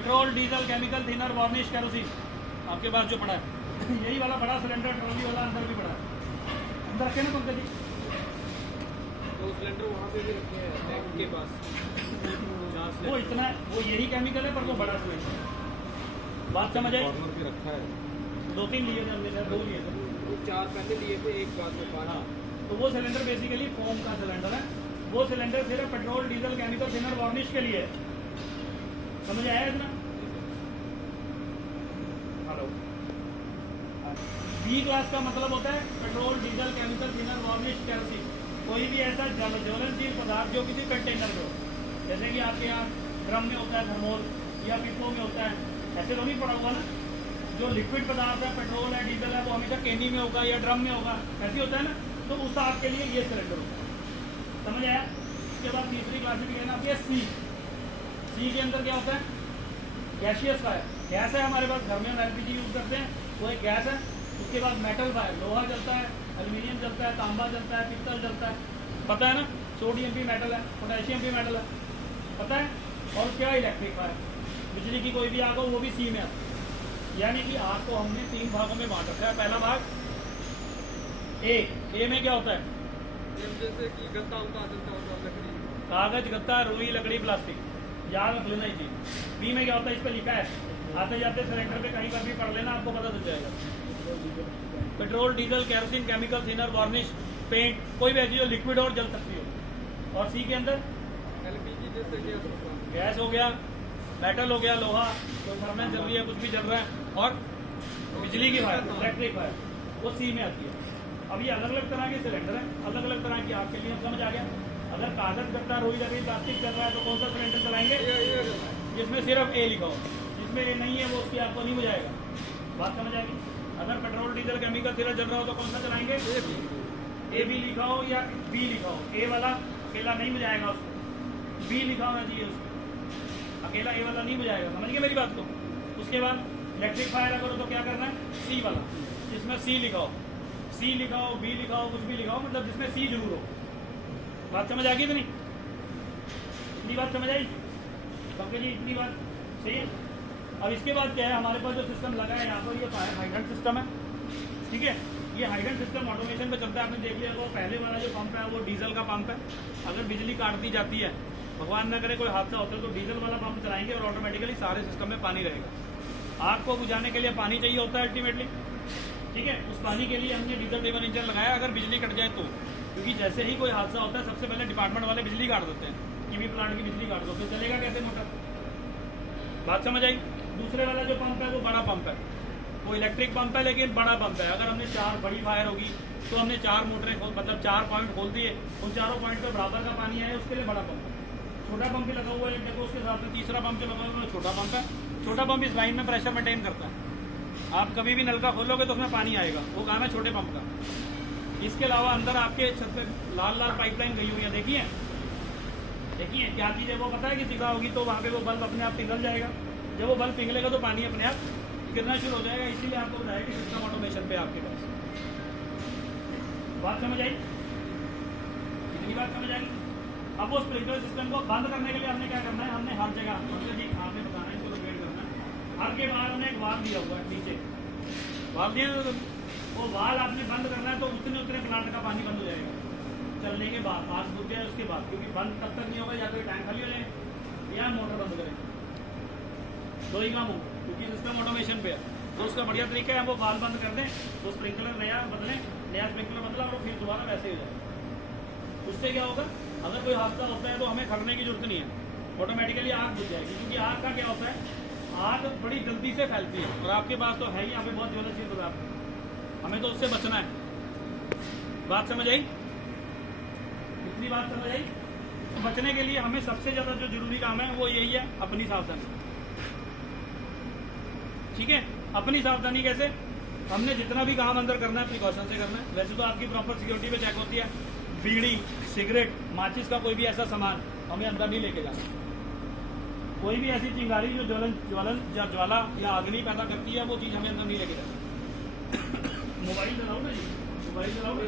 Petrol, diesel, chemical, thinner, varnish, kerosene आपके पास जो पड़ा है यही वाला बड़ा सिलेंडर ट्रॉली वाला अंदर भी पड़ा है। अंदर रखे ना पंकज जी, तो सिलेंडर वहाँ पे भी रखे हैं टैंक के पास। वो इतना वो यही केमिकल है पर वो बड़ा सिलेंडर। बात समझ आई? कॉर्नर पे रखा है। 2-3 लिए थे हमने, 2 लिए थे। वो 4 पहले लिए थे, एक बाद में 5। हाँ, तो वो सिलेंडर बेसिकली फोम का सिलेंडर है। वो सिलेंडर सिर्फ petrol, diesel, chemical, thinner, varnish के लिए है। समझ आया इतना? हेलो। बी क्लास का मतलब होता है petrol, diesel, chemical, thinner, varnish, kerosene, कोई भी ऐसा ज्वलनशील पदार्थ जो किसी कंटेनर में हो। जैसे कि आपके यहाँ ड्रम में होता है थर्मोल या पिपो में होता है, ऐसे तो नहीं पड़ा हुआ ना। जो लिक्विड पदार्थ है, पेट्रोल है, डीजल है, वो हमेशा केनी में होगा या ड्रम में होगा, ऐसे होता है ना। तो उस आपके लिए ये सिलेंडर होता है। समझ आया? उसके बाद तीसरी क्लासिफिकेशन आती है सी। सी के अंदर क्या होता है? Gaseous fire. गैस है हमारे पास, घर में हम एलपीजी यूज करते हैं, वो एक गैस है। उसके बाद मेटल फायर, लोहा जलता है, एल्यूमिनियम जलता है, तांबा जलता है, पित्तल जलता है, पता है ना। सोडियम भी मेटल है, पोटेशियम भी मेटल है, पता है। और उसके बाद इलेक्ट्रिक फायर, बिजली की कोई भी आग हो वो भी सी में आता है। यानी कि आग को हमने 3 भागों में बांट रखा है। पहला भाग ए में क्या होता है? जैसे कि गत्ता उता चलता होता है, लकड़ी, कागज, गत्ता, रुई, लकड़ी, प्लास्टिक, याद रख लेना ही चाहिए। बी में क्या होता है? इस पर लिखा है, आते जाते सिलेंडर पे कहीं पर भी पढ़ लेना, आपको पता चल जाएगा। Petrol, diesel, kerosene, chemical, thinner, varnish, paint, कोई भी ऐसी जो लिक्विड और जल सकती हो। और सी के अंदर एलपीजी जैसे गैस हो गया, मेटल हो गया, लोहा, कोई फर्नेस जल रही है, कुछ भी जल रहा है, और बिजली की फायर, इलेक्ट्रिक फायर, वो सी में आती है। अब ये अलग अलग तरह के सिलेंडर हैं, अलग अलग तरह की आपके लिए समझ आ गया। अगर कागज, गत्ता, रुई, लकड़ी, प्लास्टिक चल रहा है तो कौन सा सिलेंडर चलाएंगे? जिसमें सिर्फ ए लिखा हो। जिसमें ए नहीं है वो उसकी आपको नहीं बुझाएगा। बात समझ आएगी? अगर पेट्रोल, डीजल, केमिकल, थिनर चल रहा हो तो कौन सा चलाएंगे? ए बी लिखा हो या बी लिखा हो। ए वाला अकेला नहीं बुझाएगा उसको, बी लिखा होना चाहिए उसको, अकेला ए वाला नहीं बुझाएगा। समझ गए मेरी बात को? उसके बाद इलेक्ट्रिक फायर अगर हो तो क्या करना है? सी वाला, जिसमें सी लिखा हो, सी लिखा हो, बी लिखा हो, कुछ भी लिखा हो, मतलब जिसमें सी जरूर हो। बात समझ आ गई कि नहीं? इतनी बात समझ आई पंकज जी? इतनी बात सही है। अब इसके बाद क्या है, हमारे पास जो सिस्टम लगा है यहाँ पर, ये हाइड्रेंट सिस्टम है, ठीक है। ये हाइड्रेंट सिस्टम ऑटोमेशन पे चलता है। आपने देख लिया, वो पहले वाला जो पंप है वो डीजल का पंप है। अगर बिजली काट दी जाती है, भगवान न करे कोई हादसा होता है, तो डीजल वाला पंप चलाएंगे और ऑटोमेटिकली सारे सिस्टम में पानी रहेगा। आग को बुझाने के लिए पानी चाहिए होता है अल्टीमेटली, ठीक है। उस पानी के लिए हमने डीजल ड्रिवन इंजन लगाया, अगर बिजली कट जाए तो। क्योंकि जैसे ही कोई हादसा होता है सबसे पहले डिपार्टमेंट वाले बिजली काट देते हैं, ईवी प्लांट की बिजली काट दो, फिर चलेगा कैसे मोटर? बात समझ आई? दूसरे वाला जो पंप है वो बड़ा पंप है, वो इलेक्ट्रिक पंप है लेकिन बड़ा पंप है। अगर हमने 4 बड़ी फायर होगी तो हमने 4 मोटरें मतलब 4 पॉइंट खोल दिए, उन चारों पॉइंट पे बराबर का पानी आए, उसके लिए बड़ा पंप है। छोटा पंप भी लगा हुआ है देखो, उसके साथ में तीसरा पंप जो लगा हुआ है छोटा पंप है। छोटा पंप इस लाइन में प्रेशर मेंटेन करता है। आप कभी भी नलका खोलोगे तो उसमें पानी आएगा, वो काम है छोटे पंप का। इसके अलावा अंदर आपके छत पे लाल लाल पाइपलाइन गई हुई है, देखिए देखिए क्या चीज़ है वो पता है कि सिगा होगी तो वहाँ पे वो बल्ब अपने आप पिघल जाएगा। जब वो बल्ब पिघलेगा तो पानी अपने आप गिरना शुरू हो जाएगा। इसीलिए आपको बताया कि सिस्टम ऑटोमेशन पे आपके पास। बात समझ आई? इतनी बात समझ आई? अब वो स्प्रिंकलर सिस्टम को बंद करने के लिए हमने क्या करना है, हमने हर जगह मतलब जी आपने बताना है, इसको लोकेट करना है। हर के बाहर हमने एक वाल्व दिया हुआ है, नीचे वाल्व दिया, वो वाल्व आपने बंद करना है तो उतने प्लांट का पानी बंद हो जाएगा चलने के बाद। पास बुझ जाए उसके बाद, क्योंकि बंद तब तक नहीं होगा या तो टैंक खाली हो जाए या मोटर बंद करेंगे, दो ही काम होगा, क्योंकि सिस्टम ऑटोमेशन पे है। तो उसका बढ़िया तरीका है, वो वाल्व बंद कर दें तो स्प्रिंकलर नया स्प्रिंकलर बदला और फिर दोबारा वैसे ही हो जाएगा। उससे क्या होगा, अगर कोई हादसा होता है तो हमें खड़ने की जरूरत नहीं है, ऑटोमेटिकली आग बुझ जाएगी। क्योंकि आग का क्या होता है, आग बड़ी जल्दी से फैलती है और आपके पास तो है ही यहाँ पे बहुत ज्वलनशील पदार्थ, हमें तो उससे बचना है। बात समझ आई? इतनी बात समझ आई? तो बचने के लिए हमें सबसे ज्यादा जो जरूरी काम है वो यही है, अपनी सावधानी। ठीक है, अपनी सावधानी कैसे? हमने जितना भी काम अंदर करना है प्रिकॉशन से करना है। वैसे तो आपकी प्रॉपर सिक्योरिटी पे चेक होती है, बीड़ी, सिगरेट, माचिस का कोई भी ऐसा सामान हमें अंदर नहीं लेके जाना। कोई भी ऐसी चिंगारी जो ज्वाला या अग्नि पैदा करती है वो चीज़ हमें अंदर नहीं लेके जाना। मोबाइल चलाओ ना जी, मोबाइल चलाओ ना,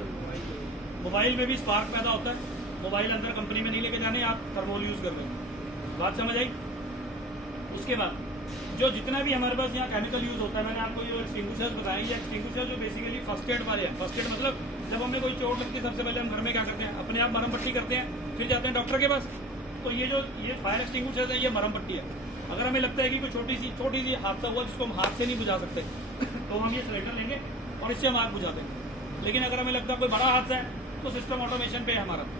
मोबाइल में भी स्पार्क पैदा होता है, मोबाइल अंदर कंपनी में नहीं लेके जाने, आप थर्मोल यूज़ कर रहे हैं। बात समझ आई? उसके बाद जो जितना भी हमारे पास यहाँ केमिकल यूज होता है, मैंने आपको ये एक्सटिंग्विशर्स बताया, ये एक्सटिंग्विशर जो बेसिकली फर्स्ट एड वाले हैं। फर्स्ट एड मतलब जब हमें कोई चोट लगती है सबसे पहले हम घर में क्या करते हैं, अपने आप मरहम पट्टी करते हैं, फिर जाते हैं डॉक्टर के पास। तो ये फायर एक्सटिंग्विशर्स है, ये मरहम पट्टी है। अगर हमें लगता है कि कोई छोटी सी हादसा हुआ जिसको हम हाथ से नहीं बुझा सकते तो हम ये सिलेंडर लेंगे और इससे हम आग बुझाते हैं। लेकिन अगर हमें लगता है कोई बड़ा हादसा है तो सिस्टम ऑटोमेशन पे है हमारा।